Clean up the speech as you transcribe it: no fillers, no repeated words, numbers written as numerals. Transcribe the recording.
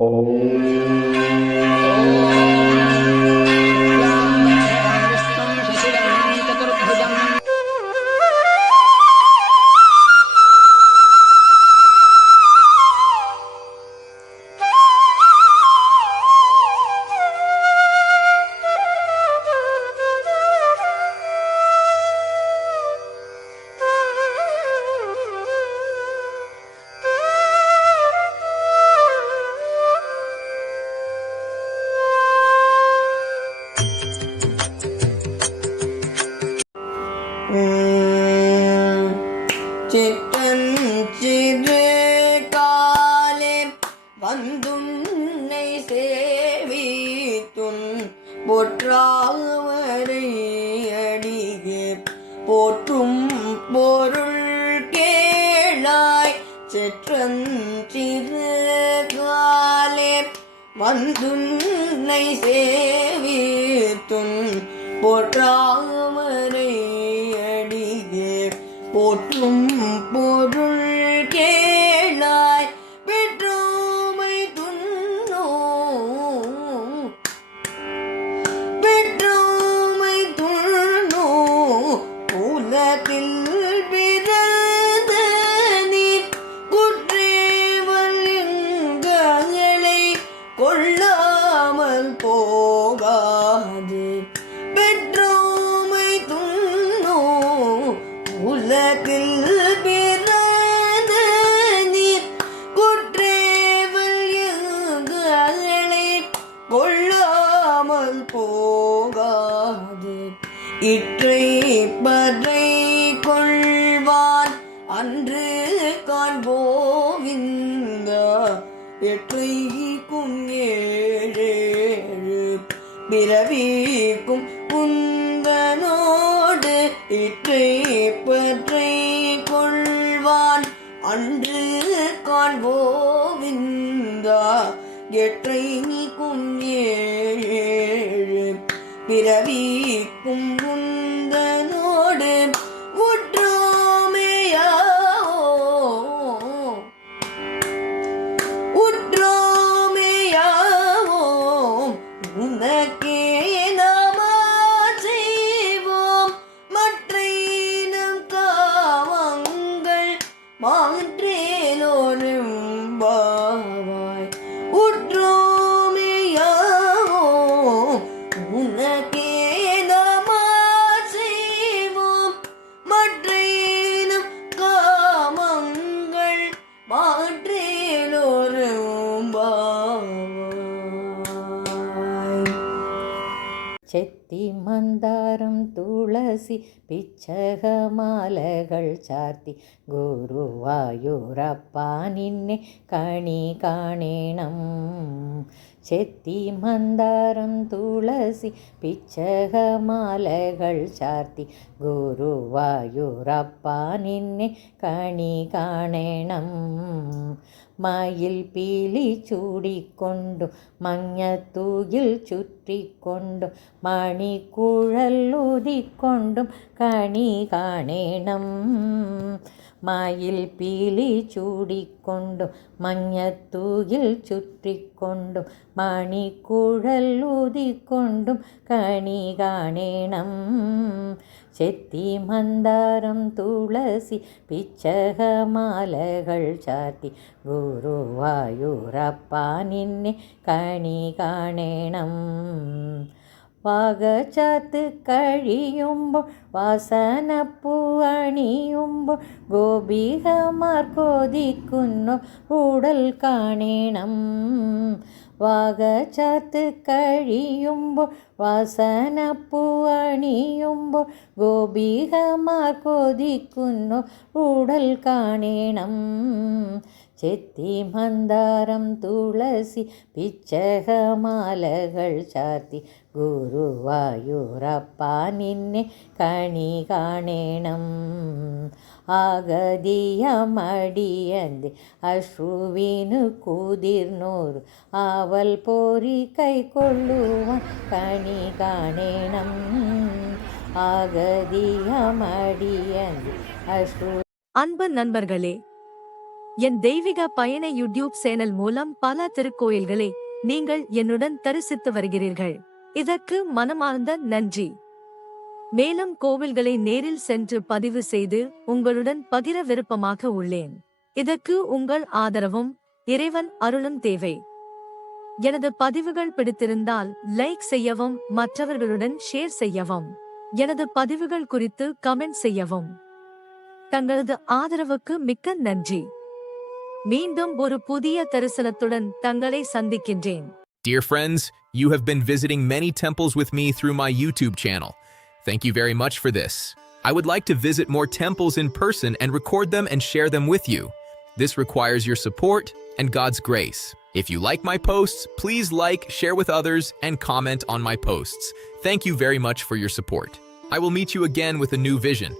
शुक्लाम्बरधरं विष्णुं शशिवर्णं चतुर्भुजम् சிற்றஞ்சிறு காலே வந்துன்னை சேவித்துன் பொற்றாமரை அடியே போற்றும் பொருள் கேளாய். சிற்றஞ்சிறு காலே வந்துன்னை சேவித்துன் பொற்றாமரை அடியே போற்றும் பொருள் கேளாய். பெற்றோமை துண்ணோ பெற்றோமை துண்ணோ உலகில் பிறந்த நீர் குற்றேவல் எங்களை கொள்ளாமல் போகாது. பெற்றோமை துண்ணோ உலகில் பிறந்த நீர் குற்றேவல் எங்களை கொள்ளாமல் போகாது. இற்றை பறை கொள்வான் அன்று காண்போவிந்த எற்றைக்கும் ஏழேழு பிறவிக்கும் உந்தனோடு இற்றை பற்றை கொள்வான் அன்று காண்போவிந்தா எற்றை நீக்கும் ஏழு பிறவிக்கும் உந்தனோடு உற்றோமையாவோம் உனக்கே நாம செய்வோம் மற்றை நம் காவங்கள் மாற்றேலோரும் பாவாய். உற்றோமையாவோம் உனக்கே நாம செய்வோம் மற்றை நம் காமங்கள் மாற்றேலோரும் பாவாய். செத்தி மந்தாரம் துளசி பிச்சகமாலகள் சார்த்தி குருவாயூரப்பா நின்னை கணி காணேனம். செத்தி மந்தாரம் துளசி பிச்சகமாலகள் சார்த்தி குருவாயூரப்பா நின்னை கணி காணேனம். மயில் பீலி சூடிக்கொண்டும் மഞ്ഞത്തൂകിൽ ചുറ്റിക്കൊണ്ടും മണിക്കുഴലൂതിക്കൊണ്ടും കണി കാണേണം. മയിൽ പീലി ചൂടിക്കൊണ്ടും മഞ്ഞത്തൂകിൽ ചുറ്റിക്കൊണ്ടും മണിക്കുഴലൂതിക്കൊണ്ടും കണി കാണേണം. ചെത്തി മന്ദാരം തുളസി പിച്ചകമാലകൾ ചാർത്തി ഗുരുവായൂരപ്പാ നിന്നെ കണി കാണേണം. വാഗചാത്ത് കഴിയുമ്പോൾ വാസനപ്പൂ അണിയുമ്പോൾ ഗോപികമാർ കൊതിക്കുന്നു ഉടൽ കാണേണം. വാഗചാത്ത് കഴിയുമ്പോൾ വാസനപ്പൂ അണിയുമ്പോൾ ഗോപികമാർ കൊതിക്കുന്നു ഉടൽ കാണേണം. ചെത്തി മന്ദാരം തുളസി പിച്ചകമാലകൾ ചാർത്തി ഗുരുവായൂരപ്പാ നിന്നെ കണി കാണേണം. ആഗതിയമടിയന്തി അശ്രുവിനു കുതിർന്നോരു ആവൽ പോരി കൈക്കൊള്ളുവാൻ കണി കാണേണം. ஆகதியமடியந்தி அஸ்ரு. அன்பு நண்பர்களே, என் தெய்வீக பயண யூடியூப் சேனல் மூலம் பல திருக்கோயில்களை நீங்கள் என்னுடன் தரிசித்து வருகிறீர்கள். இதற்கு மனமார்ந்த நன்றி. மேலும் கோவில்களை நேரில் சென்று பதிவு செய்து உங்களுடன் பகிர விருப்பமாக உள்ளேன். இதற்கு உங்கள் ஆதரவும் இறைவன் அருளும் தேவை. எனது பதிவுகள் பிடித்திருந்தால் லைக் செய்யவும், மற்றவர்களுடன் ஷேர் செய்யவும், எனது பதிவுகள் குறித்து கமெண்ட் செய்யவும். தங்களது ஆதரவுக்கு மிக்க நன்றி. மீண்டும் ஒரு புதிய தரிசனத்துடன் தங்களை சந்திக்கின்றேன். Dear friends, you have been visiting many temples with me through my YouTube channel. Thank you very much for this. I would like to visit more temples in person and record them and share them with you. This requires your support and God's grace. If you like my posts, please like, share with others, and comment on my posts. Thank you very much for your support. I will meet you again with a new vision.